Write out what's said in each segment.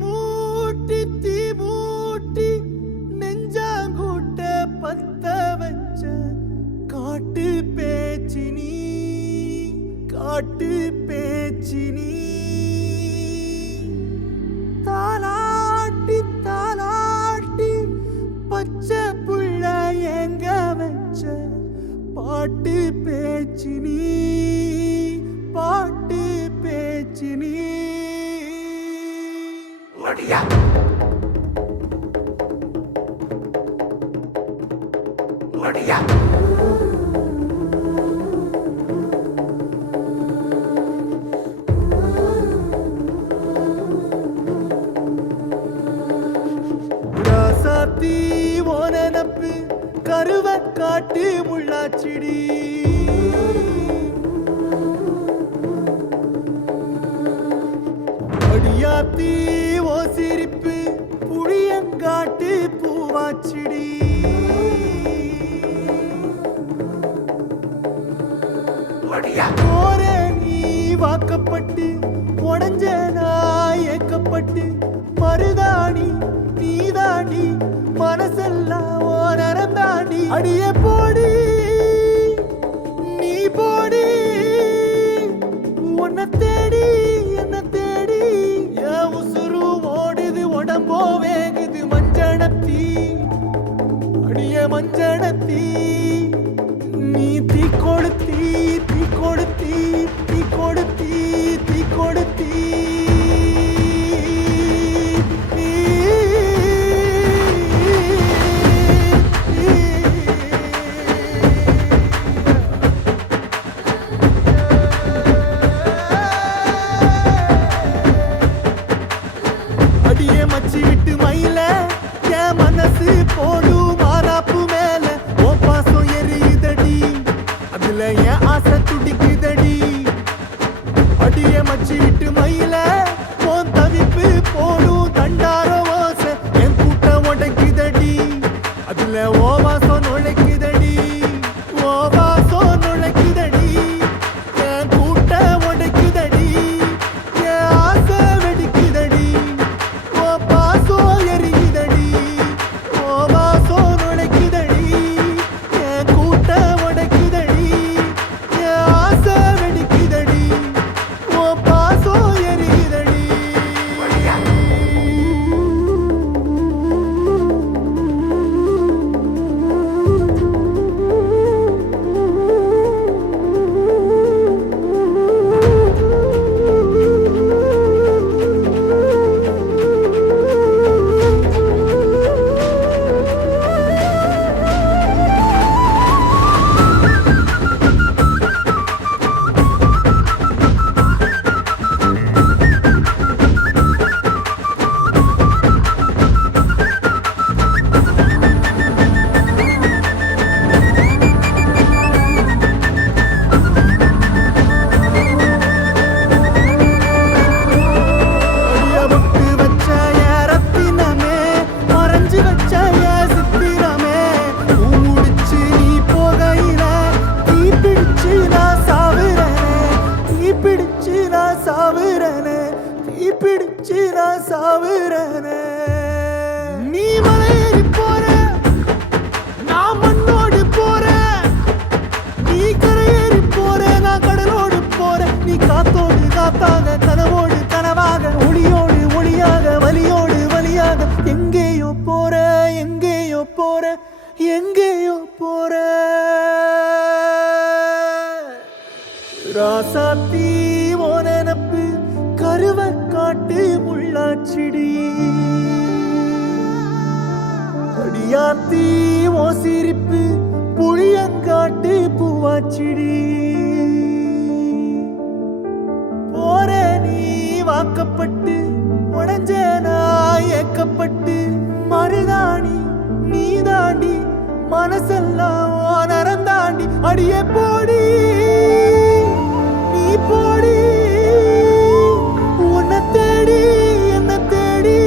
மூட்டி தீ மூட்டி நெஞ்சாங்கூட்ட பத்த வச்ச காட்டு பேச்சினி காட்டு பேச்சினி தாலாட்டி தாலாட்டி பச்சை புள்ள எங்க வச்ச பாட்டு பேச்சினி பாட்டு பேச்சினி ஒடியா ஒடியா ராசாத்தி ஓனனப்பு கருவ காட்டு முள்ளாச்சிடி அடியாத்தி ஓ சிரிப்பு புளியங்காட்டு பூவாச்சிடி போரே நீ வாக்கப்பட்டு உடஞ்ச நாய் ஏக்கப்பட்டு மருதாணி நீதாண்டி மனசெல்லாம் ஓ நரந்தாண்டி அடியே போடி நீ போடி உன்னை தேடி என்ன தேடி என் உசுரு ஓடுது உடம்போ வேகுது மஞ்சனத்தி அடியே மஞ்சனத்தி நீ தீ கொடுத்தி தீ கொடுத்தி தீ கொடுத்தி தீ கொடுத்தி அடியே மச்சி விட்டு மயில என் மனசு போடும் மாறாப்பு மேல ஓ பாசம் எரியுதடி அதுல என் ஆசை துடிக்குதடி அடியே மச்சி விட்டு மயில போன் தவிப்பு போடும் தண்டார ஓசை என் கூட்டம் உடைக்குதடி அதுல ஓ வாசம் நுழைக்குதடி ஓ வாசம் நுழைக்குதடி என் கூட்டம் உடைக்குதடி என் ஆசை வெடிக்குதடி ஓ பாசம் எரிக்குதடி ஓ வாசம் நுழைக்குதடி என் கூட்டம் உடைக்குதடி என் ஆசை வெடிக்குதடி ஓ பாசம் எரிக்குதடி அடியபட்டு வச்ச என் ரத்தினமே மறைஞ்சு வச்ச என் சித்திரமே பூ முடிச்சு நீ போகையில தீ பிடிச்சு நான் சாவுறனே தீ பிடிச்சு நான் சாவுறனே தீ பிடிச்சு நான் சாவுறனே நீ மலையேறி போற நான் மண்ணோடு போறேன் நீ கரையேறி போற நான் கடலோடு போறேன் நீ காத்தோடு காத்தாக கனவோடு கனவாக ஒளியோடு ஒளியாக வலியோடு வலியாக எங்கேயோ போற எங்கேயோ போற எங்கேயோ போற ராசாத்தி ஓ நெனப்பு கருவ காட்டு முள்ளாச்சிடி அடியாத்தி ஓ சிரிப்பு புளியங்காட்டு பூவாச்சிடி போரே நீ வாக்கப்பட்டு உடஞ்ச நாய் ஏக்கப்பட்டு மருதாணி நீதாண்டி மனசெல்லாம் ஓ நரந்தாண்டி அடியே போடி நீ போடி உன்னை தேடி என்ன தேடி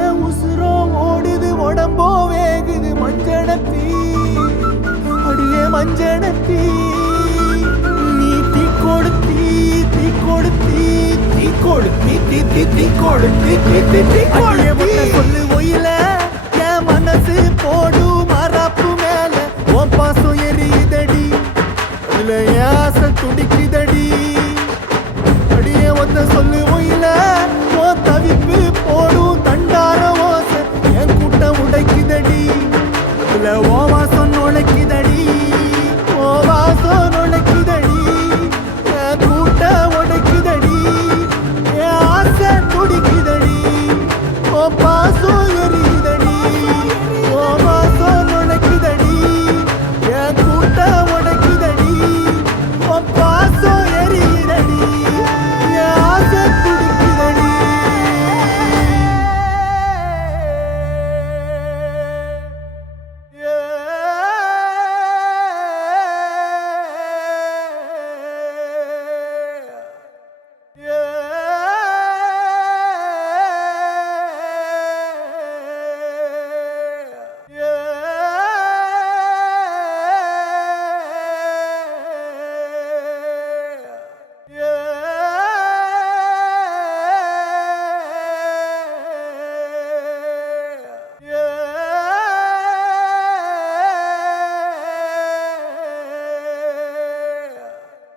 என் உசுரோ ஓடுது உடம்போ வேகுது மஞ்சனத்தி அடியே மஞ்சனத்தி நீ தீ கொடுத்தி தீ கொடுத்தி தீ கொடுத்தி தீ தீ தீ கொளுத்தி தீ தீ தீ கொளுத்தி